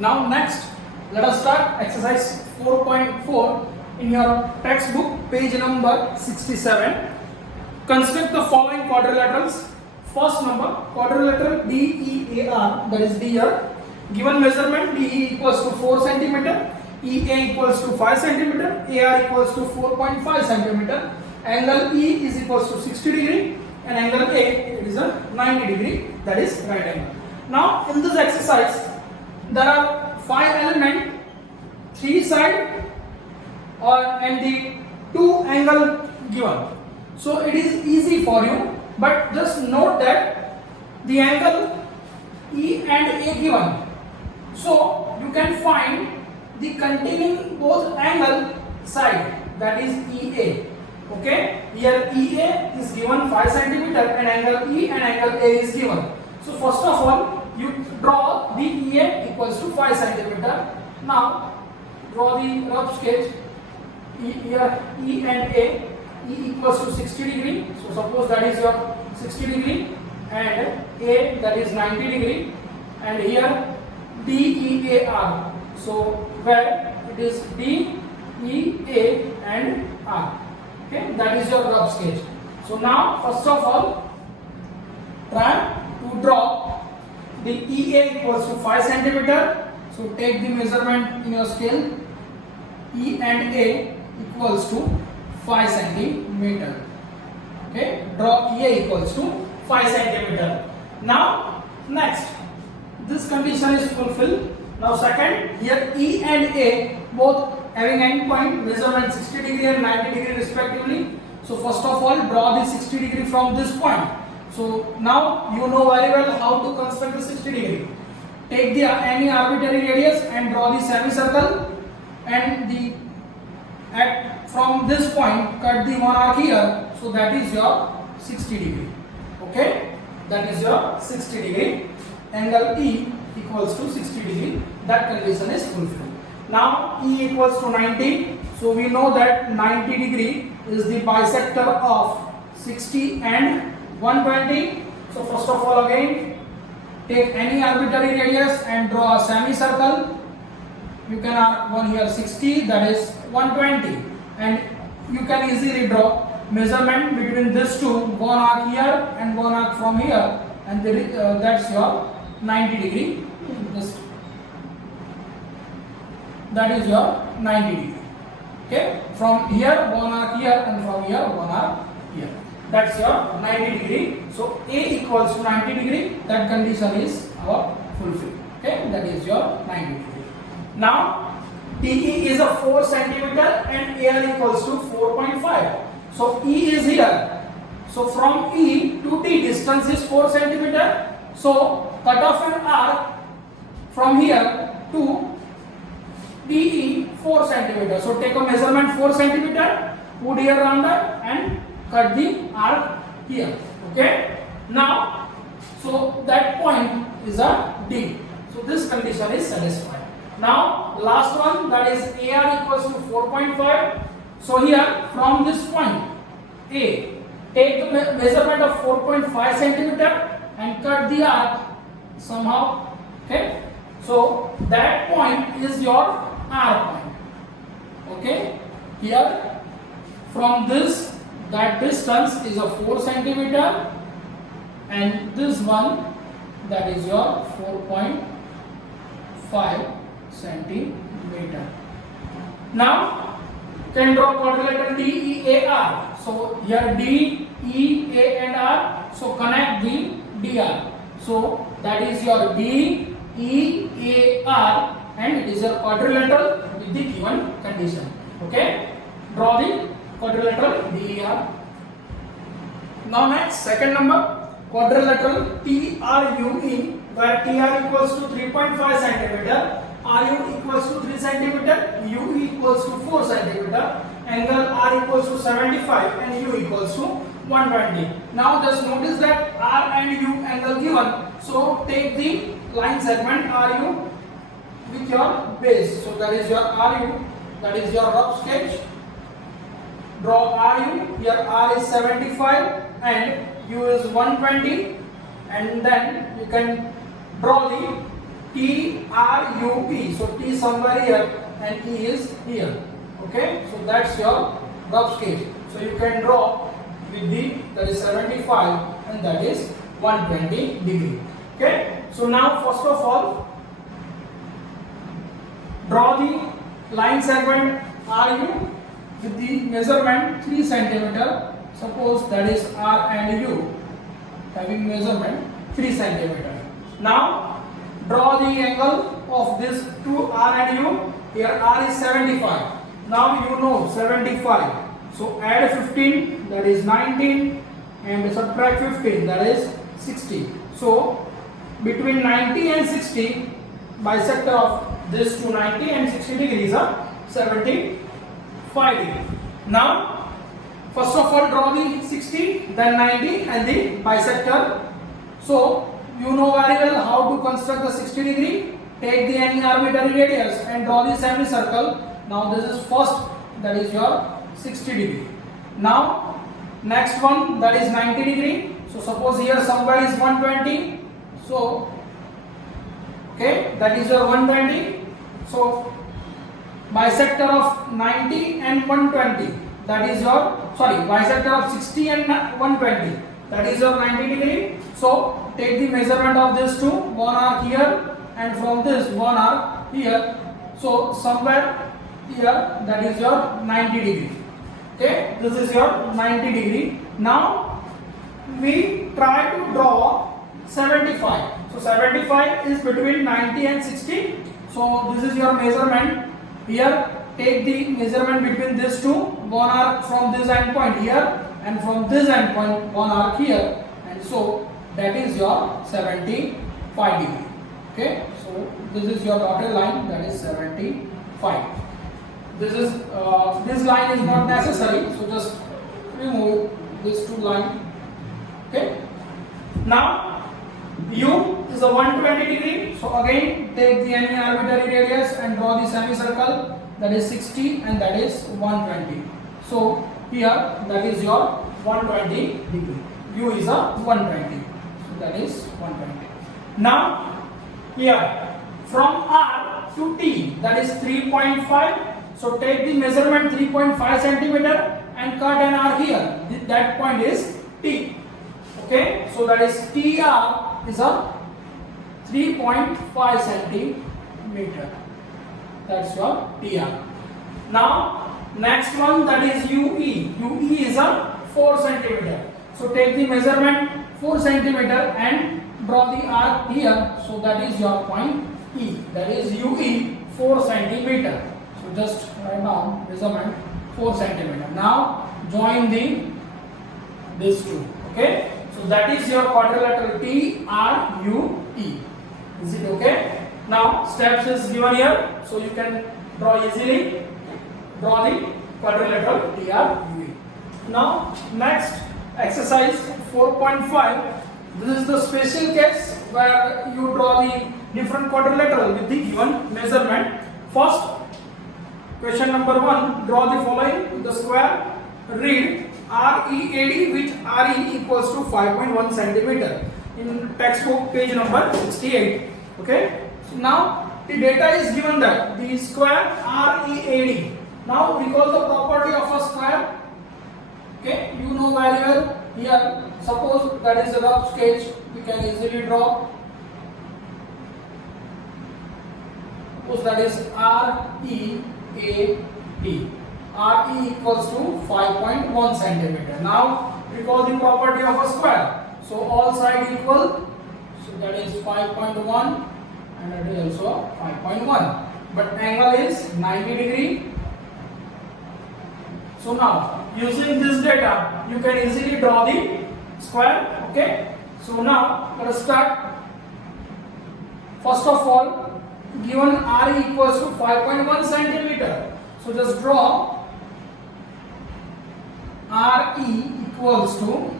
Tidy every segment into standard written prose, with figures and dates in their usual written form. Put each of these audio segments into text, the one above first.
Now next, let us start exercise 4.4 in your textbook, page number 67. Construct the following quadrilaterals. First number, quadrilateral DEAR, that is DER. Given measurement DE equals to 4 cm, EA equals to 5 cm, AR equals to 4.5 cm. Angle E is equals to 60 degree and angle A is a 90 degree, that is right angle. Now in this exercise, there are 5 elements, 3 side and the 2 angle given. So it is easy for you, but just note that the angle E and A given. So you can find the containing both angle side, that is EA. Okay, here EA is given 5 cm and angle E and angle A is given. So first of all, you draw the EA equals to 5 cm. Now draw the rough sketch. Here E and A, E equals to 60 degree. So suppose that is your 60 degree and A, that is 90 degree, and here DEAR. So where it is DEA and R. Okay, that is your rough sketch. So now first of all, try to draw the EA equals to 5 cm. So take the measurement in your scale. E and A equals to 5 cm. Okay, draw EA equals to 5 cm. Now next, this condition is fulfilled. Now second, here E and A both having endpoint measurement 60 degree and 90 degree respectively. So first of all, draw the 60 degree from this point. So now you know very well how to construct the 60 degree. Take the any arbitrary radius and draw the semicircle, and from this point cut the one arc here. So that is your 60 degree. Okay, that is your 60 degree. Angle E equals to 60 degree. That condition is fulfilled. Now E equals to 90. So we know that 90 degree is the bisector of 60 and 120. So first of all, again take any arbitrary radius and draw a semicircle. You can arc one here 60, that is 120, and you can easily draw measurement between these two, one arc here and one arc from here, and that's your 90 degree. That is your 90 degree. Okay, from here one arc here and from here one arc here. That's your 90 degree. So A equals to 90 degree. That condition is our fulfilled. Okay, that is your 90 degree. Now DE is a 4 cm and AR equals to 4.5. So E is here. So from E to D distance is 4 cm. So cut off an arc from here to DE 4 cm. So take a measurement 4 cm, put here under and cut the arc here. Okay. Now, so that point is a D. So this condition is satisfied. Now last one, that is AR equals to 4.5. So here from this point A, take the measurement of 4.5 cm and cut the arc somehow. Okay. So that point is your R point. Okay, here from this, that distance is a 4 cm, and this one, that is your 4.5 cm. Now can draw quadrilateral DEAR. So here D, E, A and R. So connect the DR. So that is your D, E, A, R, and it is a quadrilateral with the given condition. Okay, draw the quadrilateral DER. Now next, second number, quadrilateral TRUE, where TR equals to 3.5 cm, RU equals to 3 cm, UE equals to 4 cm, angle R equals to 75 and U equals to 120. Now just notice that R and U angle given. So take the line segment RU with your base. So that is your RU, that is your rough sketch. Draw RU, here R is 75 and U is 120, and then you can draw the T R U E. So T somewhere here and E is here. Okay, so that's your rough sketch. So you can draw with the, that is 75 and that is 120 degree. Okay, so now first of all draw the line segment RU with the measurement 3 centimeter. Suppose that is R and U having measurement 3 centimeter. Now draw the angle of this two R and U. Here R is 75. Now you know 75. So add 15, that is 19, and subtract 15, that is 60. So between 90 and 60, bisector of this to 90 and 60 degrees are 75 degree. Now first of all draw the 60, then 90 and the bisector. So you know very well how to construct the 60 degree. Take the any arbitrary radius and draw the semicircle. Now this is first, that is your 60 degree. Now next one, that is 90 degree. So suppose here somewhere is 120. So okay, that is your 120. So bisector of 90 and 120, that is your, sorry, bisector of 60 and 120, that is your 90 degree. So take the measurement of this two, one arc here and from this one arc here. So somewhere here, that is your 90 degree. Okay, this is your 90 degree. Now we try to draw 75. So 75 is between 90 and 60. So this is your measurement. Here take the measurement between these two, one arc from this end point here and from this end point one arc here, and so that is your 75 degree. Okay, so this is your dotted line, that is 75. This is this line is not necessary, so just remove this two line. Okay, now U is a 120 degree. So again take the any arbitrary radius and draw the semicircle, that is 60 and that is 120. So here that is your 120 degree. U is a 120. So that is 120. Now here from R to T, that is 3.5. So take the measurement 3.5 centimeter and cut an arc here. That point is T. Okay, so that is TR is a 3.5 centimeter. That's your TR. Now next one, that is UE. UE is a 4 centimeter. So take the measurement 4 centimeter and draw the arc here. So that is your point E. That is UE 4 centimeter. So just write down measurement 4 centimeter. Now join these two. Okay. So that is your quadrilateral TRUE. Is it okay? Now steps is given here, so you can draw easily. Draw the quadrilateral TRUE. Now next exercise 4.5. This is the special case where you draw the different quadrilateral with the given measurement. First, question number 1. Draw the following. The square. Read READ, which RE equals to 5.1 centimeter in textbook page number 68. Okay. So now the data is given that the square READ. Now recall the property of a square. Okay, you know very well. Here, suppose that is a rough sketch, we can easily draw. Suppose that is READ. RE equals to 5.1 centimeter. Now recall the property of a square. So all sides equal. So that is 5.1 and that is also 5.1. But angle is 90 degree. So now using this data, you can easily draw the square. Okay. So now let us start. First of all, given RE equals to 5.1 centimeter. So just draw RE equals to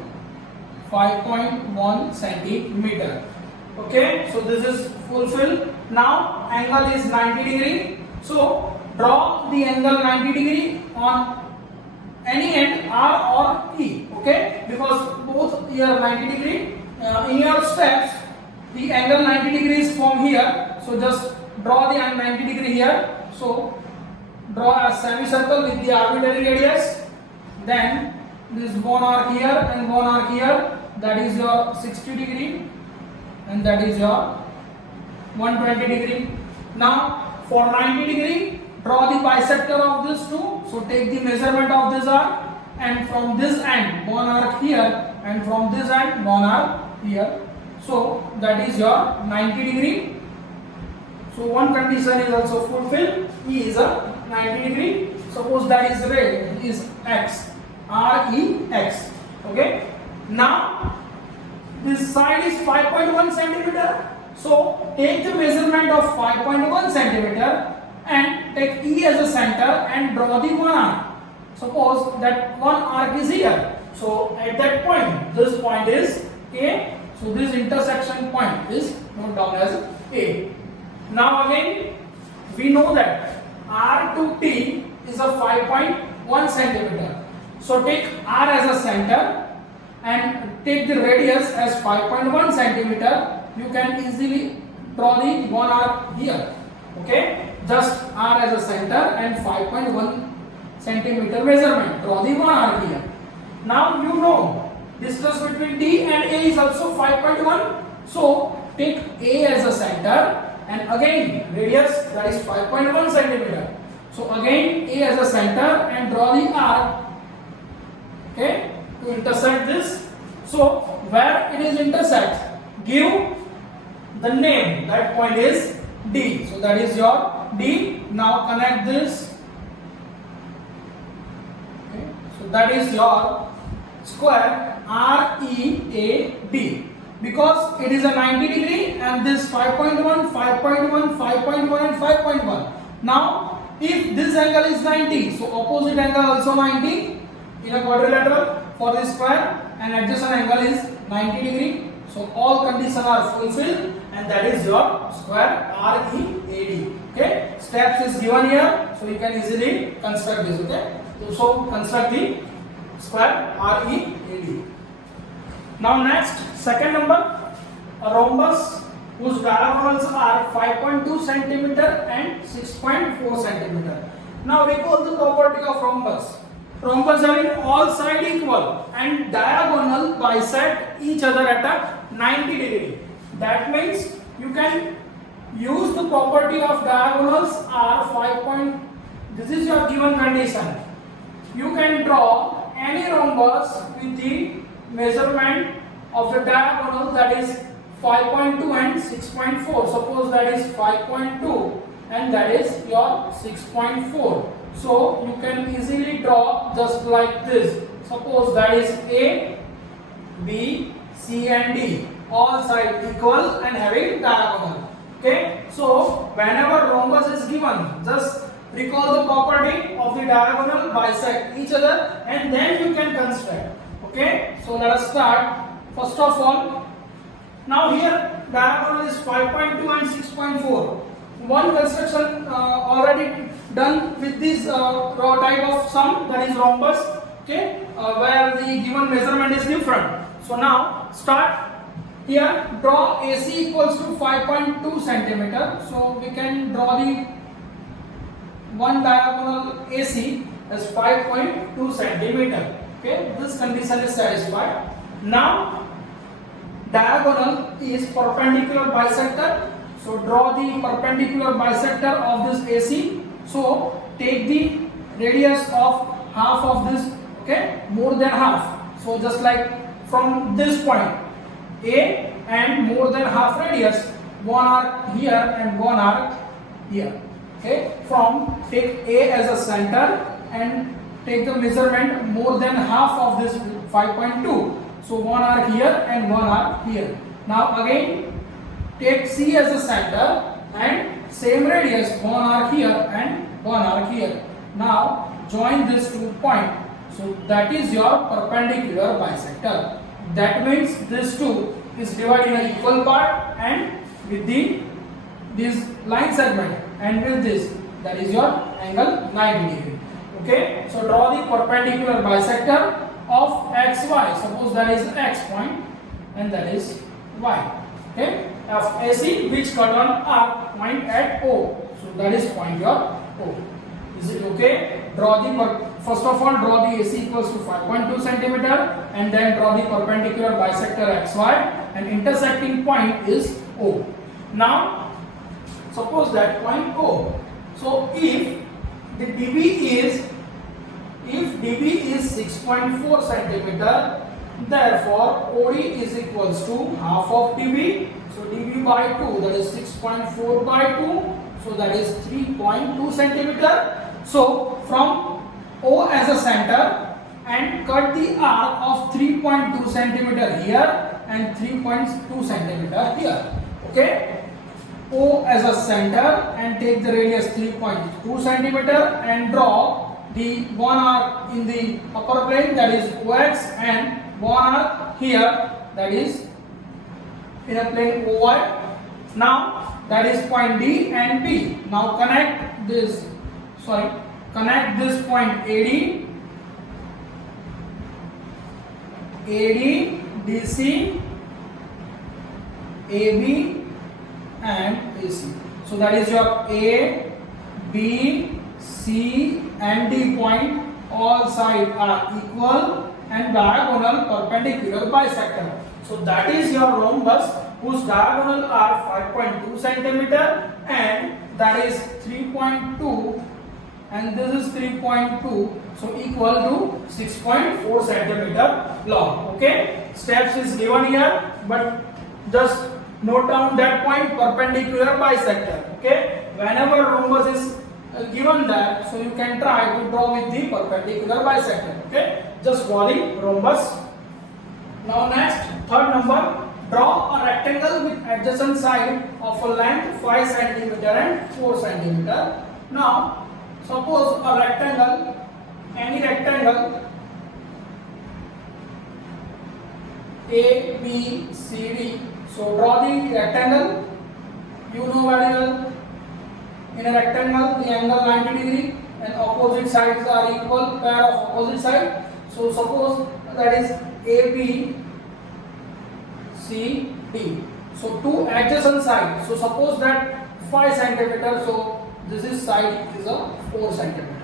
5.1 centimeter. Okay, so this is fulfilled. Now angle is 90 degree. So draw the angle 90 degree on any end R or E. Okay, because both here 90 degree. In your steps, the angle 90 degrees from here So just draw the 90 degree here. So draw a semicircle with the arbitrary radius. Then this one arc here and one arc here. That is your 60 degree, and that is your 120 degree. Now for 90 degree, draw the bisector of this two. So take the measurement of this arc, and from this end one arc here, and from this end one arc here. So that is your 90 degree. So one condition is also fulfilled. E is a 90 degree. Suppose that is ray is x, R E x. Okay. Now this side is 5.1 centimeter. So take the measurement of 5.1 centimeter and take E as a center and draw the one arc. Suppose that one arc is here. So at that point, this point is A. So this intersection point is noted down as A. Now again, we know that R to T is a 5.1 centimeter. So take R as a center and take the radius as 5.1 centimeter. You can easily draw the one arc here. Okay, just R as a center and 5.1 centimeter measurement. Draw the one arc here. Now you know distance between D and A is also 5.1. So take A as a center and again radius, that is 5.1 centimeter. So again A as a center and draw the arc. Okay, to intersect this. So where it is intersect, give the name. That point is D. So that is your D. Now connect this. Okay, so that is your square READ. Because it is a 90 degree and this 5.1, 5.1, 5.1 and 5.1. Now if this angle is 90, so opposite angle also 90 in a quadrilateral for this square, and adjacent angle is 90 degree. So all conditions are fulfilled, and that is your square READ. Okay, steps is given here, so you can easily construct this. Okay, so construct the square READ. Now next, second number, a rhombus whose diagonals are 5.2 centimeter and 6.4 centimeter. Now recall the property of rhombus. Rhombus having all sides equal and diagonal bisect each other at a 90 degree. That means you can use the property of diagonals are 5. This is your given condition. You can draw any rhombus with the measurement of the diagonal, that is 5.2 and 6.4. Suppose that is 5.2 and that is your 6.4. So you can easily draw just like this. Suppose that is A, B, C and D, all sides equal and having diagonal. Okay, so whenever rhombus is given, just recall the property of the diagonal, bisect each other, and then you can construct. Okay, so let us start. First of all, now here diagonal is 5.2 and 6.4. One construction already done with this type of sum, that is rhombus. Okay, where the given measurement is different. So now start here. Draw AC equals to 5.2 centimeter. So we can draw the one diagonal AC as 5.2 centimeter. Okay, this condition is satisfied. Now diagonal is perpendicular bisector. So draw the perpendicular bisector of this AC. So take the radius of half of this. Okay, more than half. So just like from this point A and more than half radius, one arc here and one arc here. Okay, from take A as a center and take the measurement more than half of this 5.2. So one arc here and one arc here. Now again take C as a center and same radius, one arc here and one arc here. Now join these 2 points. So that is your perpendicular bisector. That means this 2 is divided in an equal part and with this line segment, and with this, that is your angle 90 degree. Okay, so draw the perpendicular bisector of XY. Suppose that is X point and that is Y. Okay, of AC which cut on arc point at O. So that is point your O. Is it okay? First of all, draw the AC equals to 5.2 centimeter and then draw the perpendicular bisector XY and intersecting point is O. Now, suppose that point O. So if dB is 6.4 centimeter, therefore OD is equals to half of dB. So dB by 2, that is 6.4 by 2. So that is 3.2 centimeter. So from O as a center and cut the arc of 3.2 centimeter here and 3.2 centimeter here. Okay. O as a center and take the radius 3.2 centimeter and draw the one arc in the upper plane, that is OX, and one arc here, that is in a plane OY. Now that is point D and P. Now connect this point AD, DC, AB and AC. So that is your A, B, C and D point. All sides are equal and diagonal perpendicular bisector. So that is your rhombus whose diagonal are 5.2 centimeter and that is 3.2 and this is 3.2, so equal to 6.4 centimeter long. Okay, steps is given here, but just note down that point perpendicular bisector. Okay, whenever rhombus is given that, so you can try to draw with the perpendicular bisector. Okay, just draw the rhombus. Now next, third number, draw a rectangle with adjacent side of a length 5 centimeter and 4 centimeter. Now suppose a rectangle, any rectangle A, B, C, D. So draw the rectangle. You know very well, in a rectangle the angle 90 degree and opposite sides are equal, pair of opposite side. So suppose that is AB, C, D. So two adjacent sides. So suppose that 5 centimeter. So this is side is a 4 centimeter.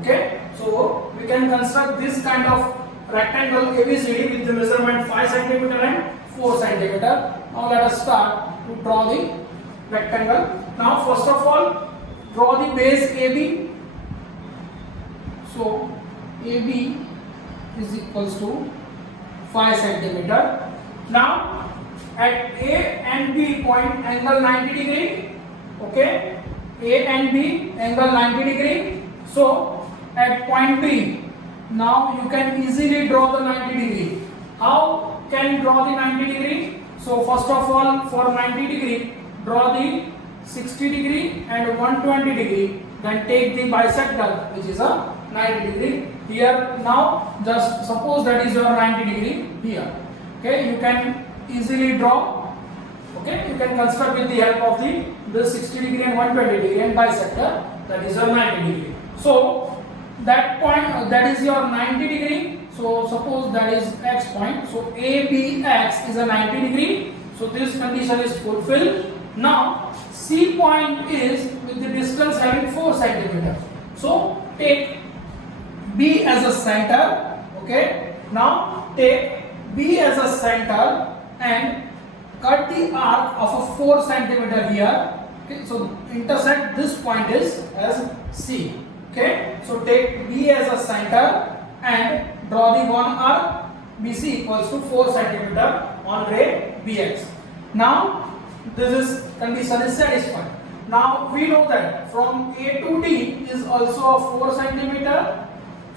Okay. So we can construct this kind of rectangle ABCD with the measurement 5 centimeter and 4 centimeter. Now let us start to draw the rectangle. Now first of all, draw the base AB. So AB is equals to 5 centimeter. Now at A and B point angle 90 degree. Okay, A and B angle 90 degree. So at point B, now you can easily draw the 90 degree. How can you draw the 90 degree? So first of all, for 90 degree, draw the 60 degree and 120 degree. Then take the bisector, which is a 90 degree here. Now just suppose that is your 90 degree here. Okay, you can easily draw. Okay, you can construct with the help of the 60 degree and 120 degree and bisector, that is your 90 degree. So that point, that is your 90 degree. So suppose that is X point. So ABX is a 90 degree. So this condition is fulfilled. Now C point is with the distance having 4 centimeter. So take B as a center. Okay. Now take B as a center and cut the arc of a 4 centimeter here. Okay. So intersect this point is as C. Okay. So take B as a center and draw the one arc BC equals to 4 centimeter on ray BX. Now this is condition is satisfied. Now we know that from A to D is also a 4 centimeter.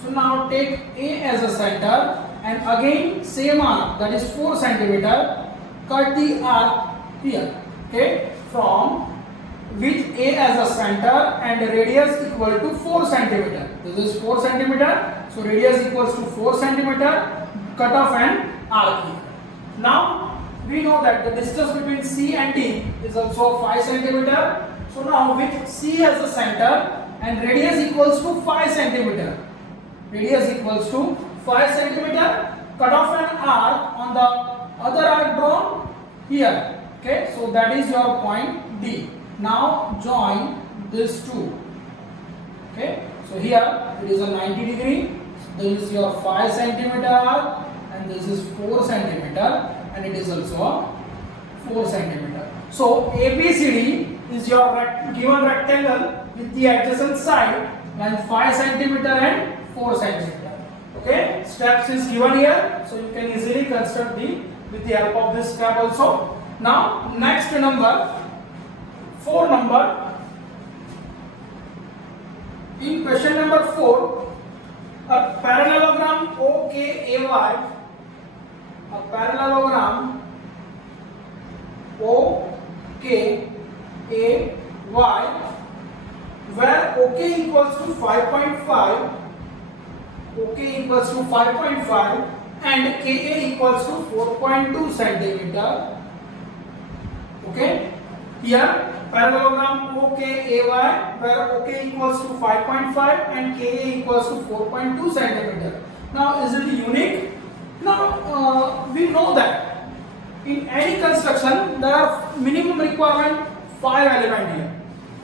So now take A as a center and again same arc, that is 4 centimeter. Cut the arc here. Okay, from with A as a center and radius equal to 4 centimeter. This is 4 centimeter. So radius equals to 4 centimeter. Cut off an arc here. Now we know that the distance between C and D is also 5 centimeter. So now with C as a center and radius equals to 5 centimeter. Radius equals to 5 centimeter. Cut off an arc on the other arc drawn here. Okay, so that is your point D. Now join these two. Okay, so here it is a 90 degree. So this is your 5 centimeter arc, and this is 4 centimeter, and it is also a 4 centimeter. So ABCD is your given rectangle with the adjacent side and 5 centimeter and 4 centimeter. Okay, steps is given here, so you can easily construct with the help of this step also. Now next number, 4 number. In question number 4, a parallelogram OKAY, a parallelogram OKAY, where OK equals to 5.5, OK equals to 5.5 and KA equals to 4.2 centimeter. Okay, here parallelogram OKAY, where OK equals to 5.5 and KA equals to 4.2 centimeter. Now is it unique? Now we know that in any construction there are minimum requirement 5 element here.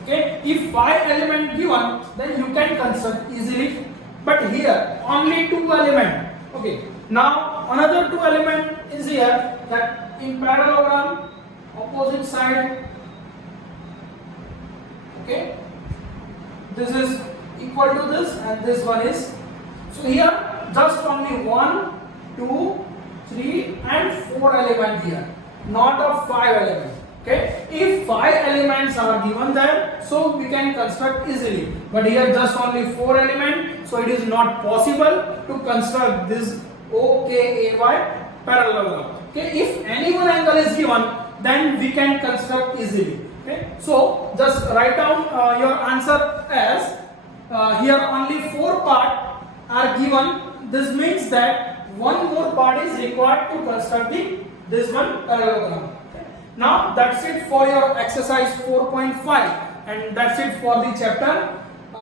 Okay, if 5 element given, then you can construct easily. But here only 2 element. Okay, now another 2 element is here, that in parallelogram opposite side. Okay, this is equal to this and this one is. So here just only 1, 2, 3 and 4 element here, not of 5 element. Okay, if 5 elements are given there, so we can construct easily, but here just only 4 elements, so it is not possible to construct this OKAY parallelogram. Okay, if any one angle is given, then we can construct easily. Okay, so just write down your answer as here only 4 parts are given. This means that one more part is required to construct this one parallelogram. Now that's it for your exercise 4.5, and that's it for the chapter